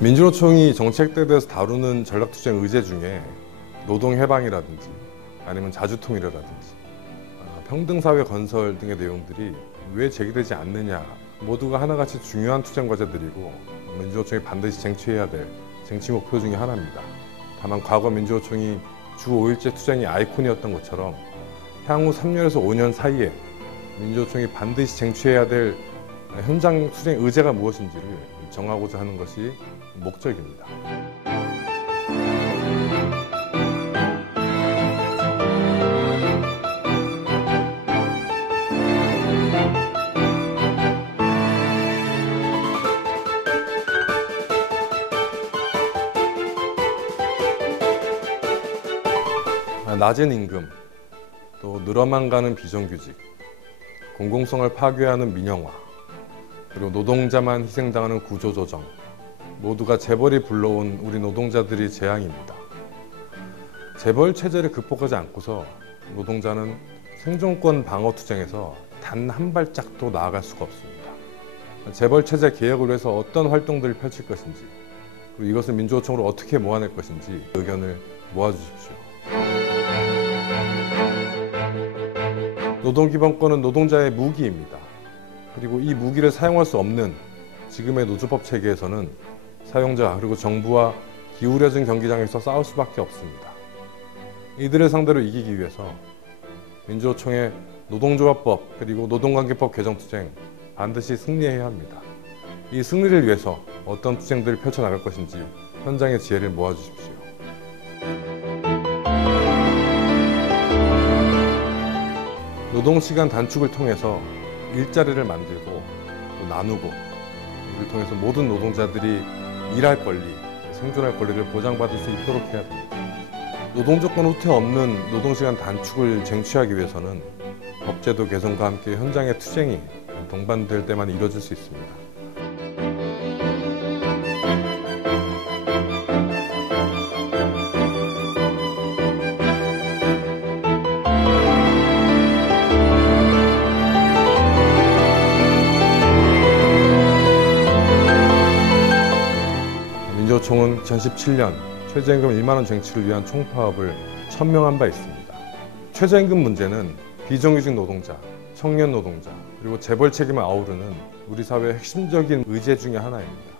민주노총이 정책에 대해서 다루는 전략투쟁 의제 중에 노동해방이라든지 아니면 자주통일이라든지 평등사회 건설 등의 내용들이 왜 제기되지 않느냐, 모두가 하나같이 중요한 투쟁 과제들이고 민주노총이 반드시 쟁취해야 될 쟁취 목표 중에 하나입니다. 다만 과거 민주노총이 주 5일제 투쟁의 아이콘이었던 것처럼 향후 3년에서 5년 사이에 민주노총이 반드시 쟁취해야 될 현장 투쟁 의제가 무엇인지를 정하고자 하는 것이 목적입니다. 낮은 임금, 또 늘어만 가는 비정규직, 공공성을 파괴하는 민영화, 그리고 노동자만 희생당하는 구조조정, 모두가 재벌이 불러온 우리 노동자들의 재앙입니다. 재벌 체제를 극복하지 않고서 노동자는 생존권 방어 투쟁에서 단 한 발짝도 나아갈 수가 없습니다. 재벌 체제 개혁을 위해서 어떤 활동들을 펼칠 것인지, 그리고 이것을 민주노총으로 어떻게 모아낼 것인지 의견을 모아주십시오. 노동기본권은 노동자의 무기입니다. 그리고 이 무기를 사용할 수 없는 지금의 노조법 체계에서는 사용자 그리고 정부와 기울여진 경기장에서 싸울 수밖에 없습니다. 이들을 상대로 이기기 위해서 민주노총의 노동조합법 그리고 노동관계법 개정 투쟁 반드시 승리해야 합니다. 이 승리를 위해서 어떤 투쟁들을 펼쳐나갈 것인지 현장의 지혜를 모아주십시오. 노동시간 단축을 통해서 일자리를 만들고 또 나누고, 이를 통해서 모든 노동자들이 일할 권리, 생존할 권리를 보장받을 수 있도록 해야 됩니다. 노동조건 후퇴 없는 노동시간 단축을 쟁취하기 위해서는 법제도 개선과 함께 현장의 투쟁이 동반될 때만 이루어질 수 있습니다. 민주노총은 2017년 최저임금 1만원 쟁취를 위한 총파업을 천명한 바 있습니다. 최저임금 문제는 비정규직 노동자, 청년 노동자, 그리고 재벌 책임을 아우르는 우리 사회의 핵심적인 의제 중에 하나입니다.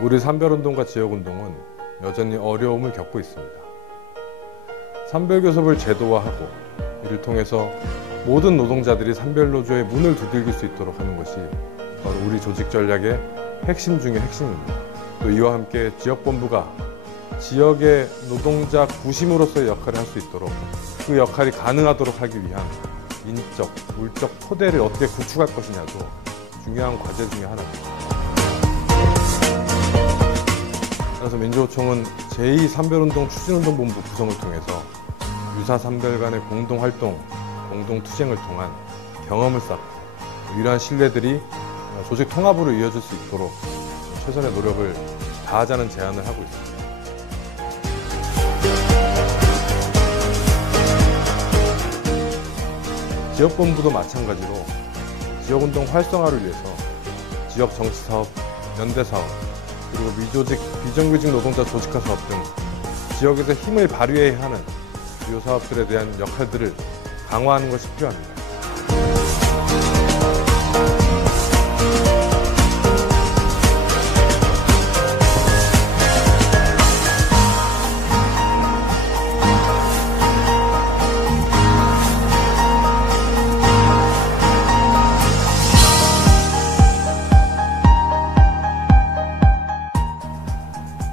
우리 산별운동과 지역운동은 여전히 어려움을 겪고 있습니다. 산별교섭을 제도화하고 이를 통해서 모든 노동자들이 산별노조의 문을 두들길 수 있도록 하는 것이 바로 우리 조직 전략의 핵심 중의 핵심입니다. 또 이와 함께 지역본부가 지역의 노동자 구심으로서의 역할을 할 수 있도록 그 역할이 가능하도록 하기 위한 인적, 물적 토대를 어떻게 구축할 것이냐도 중요한 과제 중의 하나입니다. 따라서 민주노총은 제2산별운동 추진운동본부 구성을 통해서 유사산별 간의 공동활동, 공동투쟁을 통한 경험을 쌓고 이러한 신뢰들이 조직 통합으로 이어질 수 있도록 최선의 노력을 다하자는 제안을 하고 있습니다. 지역본부도 마찬가지로 지역운동 활성화를 위해서 지역정치사업, 연대사업, 그리고 미조직, 비정규직 노동자 조직화 사업 등 지역에서 힘을 발휘해야 하는 주요 사업들에 대한 역할들을 강화하는 것이 필요합니다.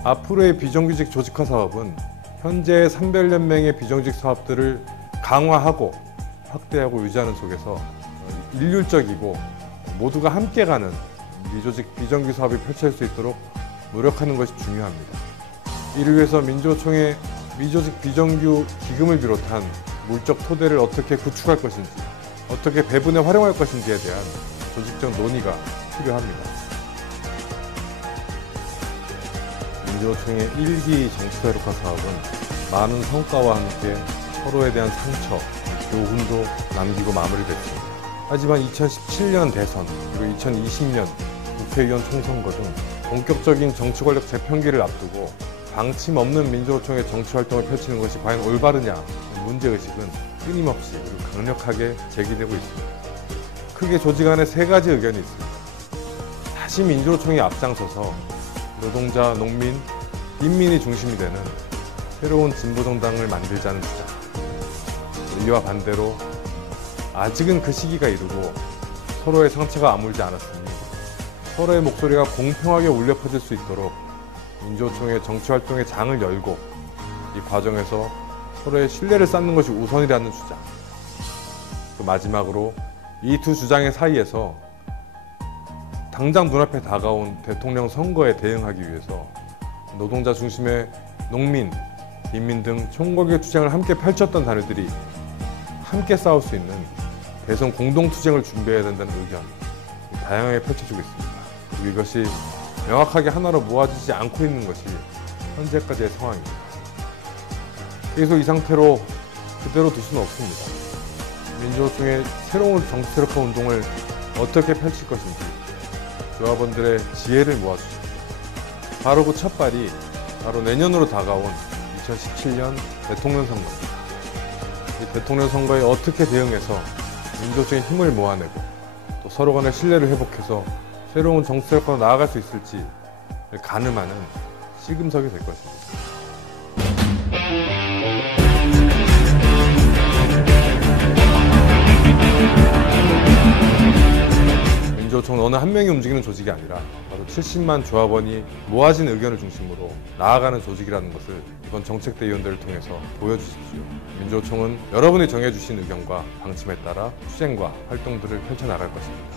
앞으로의 비정규직 조직화 사업은 현재의 산별연맹의 비정규직 사업들을 강화하고 확대하고 유지하는 속에서 일률적이고 모두가 함께 가는 미조직 비정규 사업이 펼쳐질 수 있도록 노력하는 것이 중요합니다. 이를 위해서 민주노총의 미조직 비정규 기금을 비롯한 물적 토대를 어떻게 구축할 것인지, 어떻게 배분에 활용할 것인지에 대한 조직적 논의가 필요합니다. 민주노총의 1기 정치자료화 사업은 많은 성과와 함께 서로에 대한 상처, 교훈도 남기고 마무리됐습니다. 하지만 2017년 대선, 그리고 2020년 국회의원 총선거 등 본격적인 정치 권력 재편기를 앞두고 방침 없는 민주노총의 정치활동을 펼치는 것이 과연 올바르냐 문제의식은 끊임없이 그리고 강력하게 제기되고 있습니다. 크게 조직 안에 세 가지 의견이 있습니다. 다시 민주노총이 앞장서서 노동자, 농민, 인민이 중심이 되는 새로운 진보정당을 만들자는 주장. 이와 반대로 아직은 그 시기가 이르고 서로의 상처가 아물지 않았으니 서로의 목소리가 공평하게 울려 퍼질 수 있도록 민주노총의 정치활동의 장을 열고 이 과정에서 서로의 신뢰를 쌓는 것이 우선이라는 주장. 또 마지막으로 이 두 주장의 사이에서 당장 눈앞에 다가온 대통령 선거에 대응하기 위해서 노동자 중심의 농민, 인민 등 총궐격 투쟁을 함께 펼쳤던 단위들이 함께 싸울 수 있는 대선 공동투쟁을 준비해야 된다는 의견 다양하게 펼쳐지고 있습니다. 그리고 이것이 명확하게 하나로 모아지지 않고 있는 것이 현재까지의 상황입니다. 계속 이 상태로 그대로 둘 수는 없습니다. 민주노총의 새로운 정치 세력화 운동을 어떻게 펼칠 것인지 조합원들의 지혜를 모아주십시오. 바로 그 첫 발이 바로 내년으로 다가온 2017년 대통령 선거입니다. 이 대통령 선거에 어떻게 대응해서 민주노총의 힘을 모아내고 또 서로 간의 신뢰를 회복해서 새로운 정치 세력화로 나아갈 수 있을지 가늠하는 시금석이 될 것입니다. 민주노총은 어느 한 명이 움직이는 조직이 아니라 바로 70만 조합원이 모아진 의견을 중심으로 나아가는 조직이라는 것을 이번 정책대의원들을 통해서 보여주십시오. 민주노총은 여러분이 정해주신 의견과 방침에 따라 투쟁과 활동들을 펼쳐나갈 것입니다.